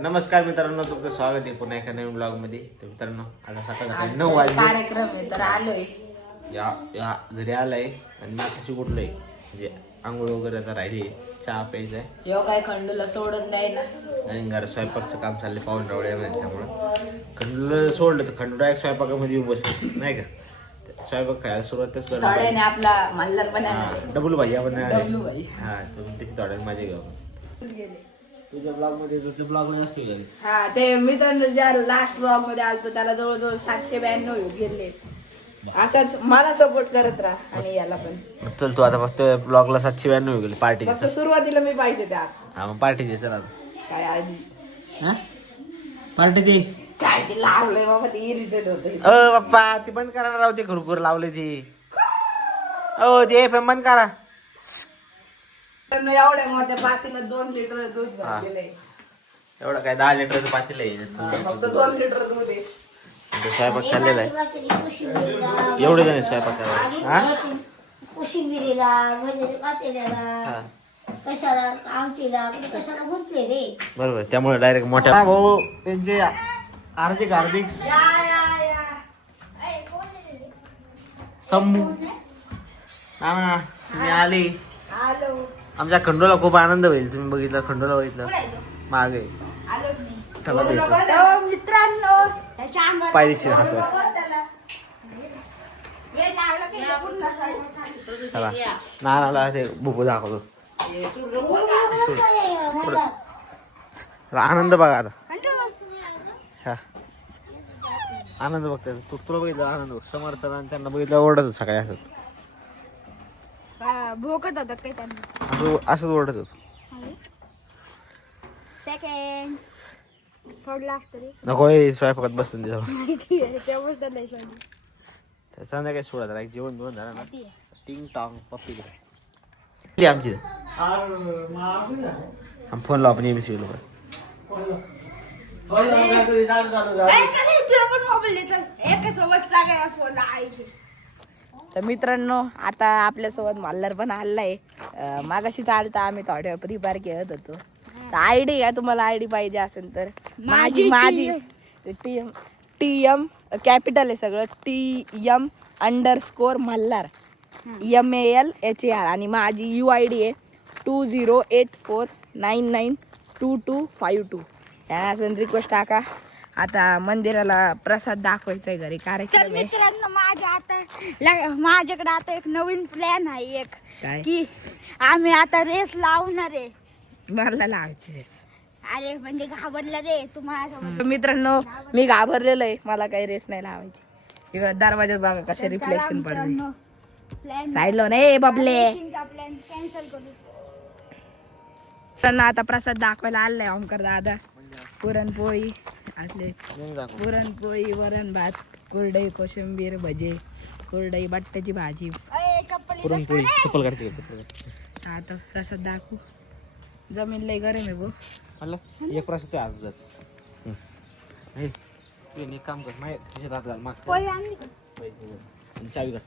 नमस्कार मित्रांनो, तुमचं स्वागत आहे पुन्हा एका नवीन ब्लॉग मध्ये. तर मित्रांनो, आता सकाळी 9 वाजले कार्यक्रम आहे तर आलोय. या घरी आलाय आणि मातीशी उठलोय. म्हणजे आंघोळ वगैरे आता राहिली, चहा प्यायचाय. यो काय खंडूला सोडून द्यायला आणि घरात स्वयंपाकचं काम चाललंय पाहुणरावळ्या मध्ये. त्यामुळं खंडूला सोडलं तर खंडू डायरेक्ट स्वयंपाकामध्ये येऊन बसेल नाही का. स्वयंपाक खायला सुरुवातच करणार. थोड्याने आपला मल्हार पण येणार आहे. डबल भाई आपण डबलू भाई. हा, तुम्ही त्याची थोड्या माझे घेऊ. तुझ्या ब्लॉग मध्ये तुझ्या ब्लॉग मध्ये असते का? हा, ते मित्रांनो ज्या लास्ट ब्लॉग मध्ये आलतो त्याला जवळजवळ 792 व्ह्यूज गेले. असाच मला सपोर्ट करत राहा आणि याला पण. चल तू आता फक्त ब्लॉगला 792 गेले पार्टी. फक्त सुरुवातीला मी पाहिजे त्या हा मग पार्टी दे चला. काय आधी पार्टी दे. काय ते लावलंय बाबा, ते इरिटेट होते. बाप्पा ती बंद करा राव, ते खरपूर लावले ती. ते पण बंद करा. एवढ्या मोठ्या पातीला 2 लिटर दूध भरलेलं आहे. एवढं काय 10 लिटरचं पातेलं आहे. फक्त 2 लिटर दूध आहे. स्वयंपाक चाललेला आहे. एवढे जण स्वयंपाक करायला. कोशिंबिरीला म्हणजे पातेल्याला कशाला आमटीला कशाला गुंतले रे. बरोबर, त्यामुळे डायरेक्ट मोठ्या भाऊ त्यांचे हार्दिक हार्दिक समू ना मी आली. आलो आमच्या खंडोला खूप आनंद होईल. तुम्ही बघितलं, खंडोला बघितलं मागे त्याला भेटू. मित्रांनो पायरीशी हातवर चला नानाला ते बुकू दाखवतो. आनंद बघा आता. हा आनंद बघताय तू. तुला बघितलं आनंद बघ. समर्थन त्यांना बघितलं ओरडत सकाळी असत. भोकत होतात काही त्यांना. असंच ओरडत होतो. सेकंड फोडला असतं रे. नको स्वयंपाकात बसतं त्याच्यावर. त्याबद्दल नाही सांगू. संध्याकाळी सोडा जरा जेवण बिवण झालं ना. टिंग टॉंग पप्पी आमची फोन लाव आपण एबीसी लोक. तर मित्रांनो, आता आपल्यासोबत मल्हार पण आलाय. मागाशी चालता आम्ही थोड्या प्रिपेअर करत होतो. तर आयडी आहे, तुम्हाला आयडी पाहिजे असेल तर माझी TM कॅपिटल आहे सगळं. TM__ मल्हार MALHAR आणि माझी UID आहे 2084992252. ह्या रिक्वेस्ट टाका. आता मंदिराला प्रसाद दाखवायचा आहे, घरी तर कार्यक्रम आहे. मित्रांनो, माझ्याकडे आता एक नवीन प्लॅन आहे. एक काय की आम्ही आता रेस लावणार आहे. मला लावायची रेस. अरे म्हणजे घाबरला रे तुम्हाला. मित्रांनो, मी घाबरलेलो आहे. मला काही रेस नाही लावायची. इकडे दरवाजात बघा कसे रिफ्लेक्शन पडले. प्लॅन साईडला नाही बबले. प्लॅन कॅन्सल करू. मित्रांनो, आता प्रसाद दाखवायला आलाय ओमकार दादा. पुरणपोळी असले, पुरणपोळी, वरण भात, कुरडई, कोशिंबीर, भजे, कुरडई, बटाट्याची भाजी, पुरणपोळी. चप्पल काढते. आता प्रसाद दाखवू. जमीन लय गरम आहे भाऊ. म्हणलं एक प्रश्न ते आजच एक काम कर. माझ्या खिशात हात घाल. मागचं पोळी आणली. आणि चावी घाल.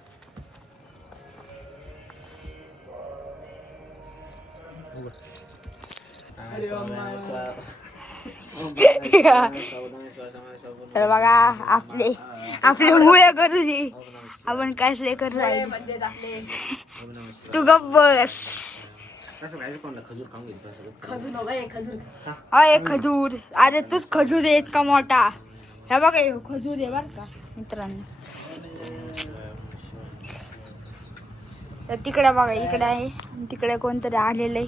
तर बघा आपले मुळे करू दे. आपण कसले करू राहिले. तू गप्प बस. खजूर खाऊन घेतो. अरे खजूर. अरे तूच खजूर आहे इतका मोठा. हे बघा हे खजूर आहे बर का मित्रांनो. तर तिकडे बघा, इकडे आहे आणि तिकडे कोणतरी आलेलं आहे.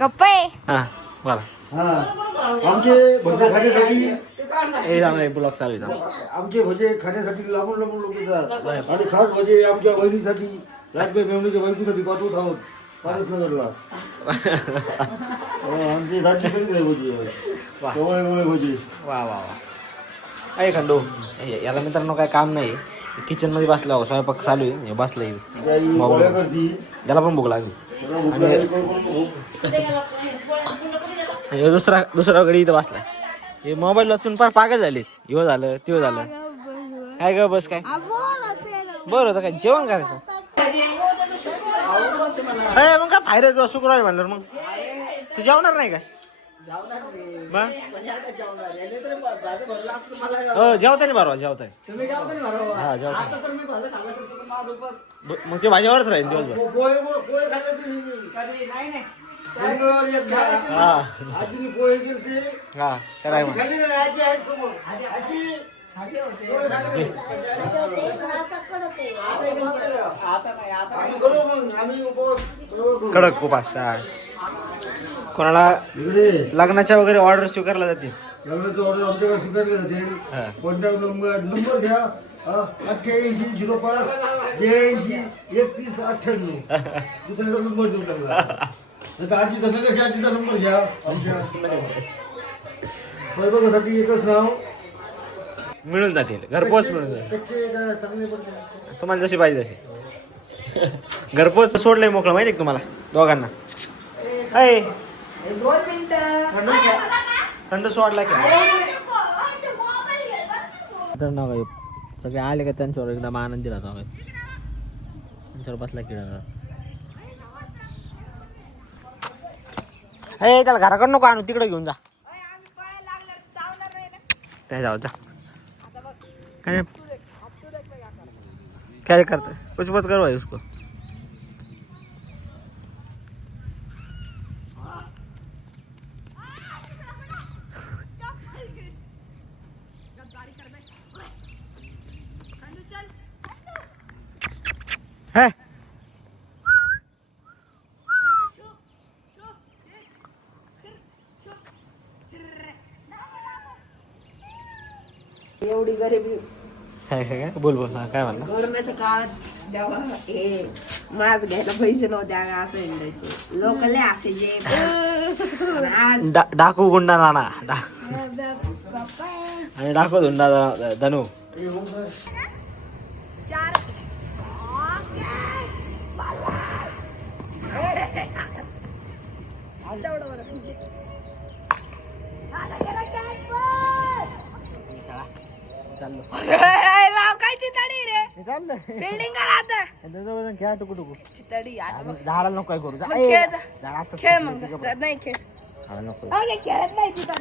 गप्प आहे. हा बोला. आमचे भजे खाण्यासाठी ब्लॉग चालू आहे. आमचे भजे खाण्यासाठी लांबून लांबून लोक येतात. आणि खास भजे आमच्या बहिणीसाठी, राजबाई मेवणीच्या बायकोसाठी पाठवत आहोत पारसनगरला. आमची राज्यकरी आहे भजी, कवळे भजी. वा वा वा. अरे खंडू, याला मित्रांनो काय काम नाही. किचन मध्ये बसला हो, स्वयंपाक चालू आहे. बसलाय पोळ्या करती. याला पण भूक लागली. आणि दुसरा गडी इथं बसलाय. हे मोबाईल वाचून फार पागल झाले. ह्यो झालं त्यो झालं. काय ग बस काय बरं होतं काय जेवण करायचं. अरे मग काय फायदा तुझा शुक्रवारी म्हणलं मग तू जेवणार नाही काय मग हो जेवता नाही बरोबर जेवताय हा जेवता मग ते माझ्यावरच राहील दिवसभर पोहे खाल्ले हा आजीने पोहे केले हा काय मग खाल्ले नाही आजी आहे समोर आजी पोहे खाल्ले आम्ही करू मग आम्ही उपवास कडक खूप असतात कोणाला लग्नाच्या वगैरे ऑर्डर स्वीकारला जाते लग्नाचं ऑर्डर आमच्याकडे स्वीकारले जाते कॉन्टॅक्ट नंबर घ्या 8805 82 31 98 दुसऱ्याचा नंबर देऊ लागला आजीचा नगरच्या आजीचा नंबर घ्या आमच्या स्वयंपाकासाठी एकच नाव मिळून जातील घरपोच मिळून जाईल कच्चे काय चांगले पण तुम्हाला जशी पाहिजे तशी घरपोच सोडलंय मोकळं माहिती का तुम्हाला दोघांना अय 2 मिनिटं थंड सोडला की तर ना काय सगळे आले का त्यांच्यावर एकदम आनंदी राहतो काय त्यांच्यावर बसला किडा हे त्याला घराकडे नको आणू तिकडे घेऊन जा त्या जाऊ जा काय क्या करते कुछ मत करो भाई उसको है एवढी गरिबी काय बोल बोल हा काय म्हणला कोरोनाच्या काळात तेव्हा हे मास्क घ्यायला पैसे नव्हते आम्ही असं इंडायचे लोक लय असायचे आज डाकू गुंडा नाना आणि डाकू गुंडा धनू राव काय तिथडी रे चाललं बिल्डिंग आता खेळा टुकू टुकू तिथडी आता झाडाला नको काय करू मग खेळ जा. खेळ मग नाही खेळ झाडाला नको अरे खेळत नाही तिथं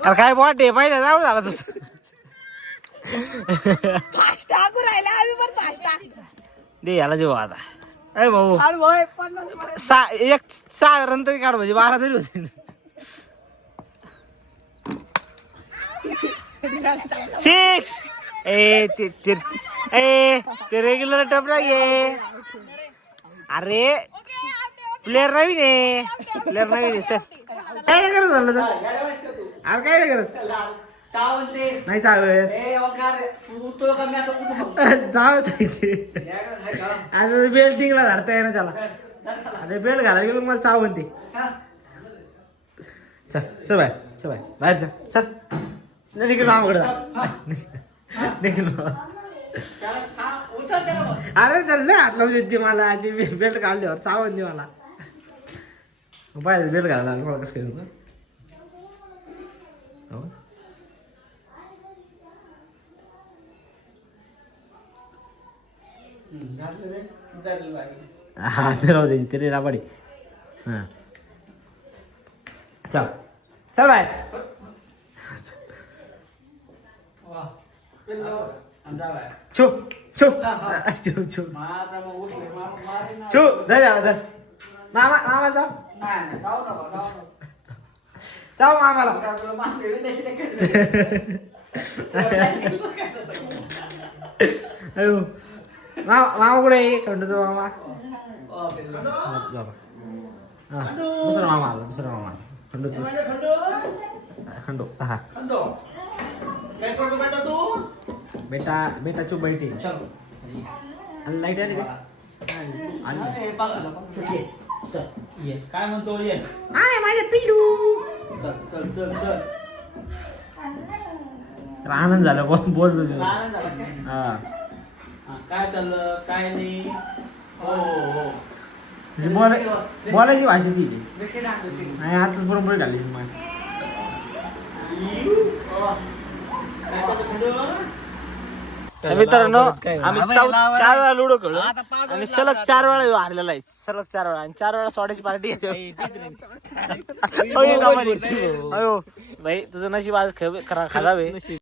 अरे काय वाटे पाहिजे जाऊ झाला तुझं फास्ट टाकू राहिला आम्ही पण फास्ट टाक दे याला जेव्हा आता अय भाऊ अरे होय 50 एक 6 रन तरी काढ म्हणजे 12 तरी होते 6 ए ते रेग्युलर टप नाहीये अरे प्लेअर नवीन आहे प्लेअर नवीन आहे चल काय नाही करत म्हणलं तर अरे काय नाही करत नाही चालत चालत आता बेल्टिंगला झाडता आहे ना त्याला अरे बेल्ट घालायला गेलो मला चाव म्हणते चल चल बाय चल बाय बाहेर चल चल नाही निघेल मामाकडे जा निघेल अरे चल नाही हात लावून देते मला ते बेल्ट काढल्यावर चाव म्हणते मला बाहेर बेल्ट घालायला मला कसं काय हा ते राहू द्यायची तरी राबाडी हां चल चल बाय छो छो छो छो छो धर धर मामा मामा जाऊ जाऊ मामाला अयो मामा कुठे आहे खंडूचा मामा हा दुसरा मामा आला दुसरा मामा आला खंडू खंडू हा बेटा बेटा चुप बैठे आणि लाईट आली का काय म्हणतो ये अरे माझे पिल्लू चल चल चल चल तर आनंद झाला बोल हा काय चाललं काय नाही हो हो हो बोलायची भाषा ती आणि आता बरोबर झाली माझी तर मित्रांनो आम्ही 4 वेळा लुडो खेळलो आणि सलग 4 वेळा हारलेला आहे. सलग 4 वेळा आणि 4 वेळा सोड्याची पार्टी अयो भाई तुझं नशीब आज खराब आहे.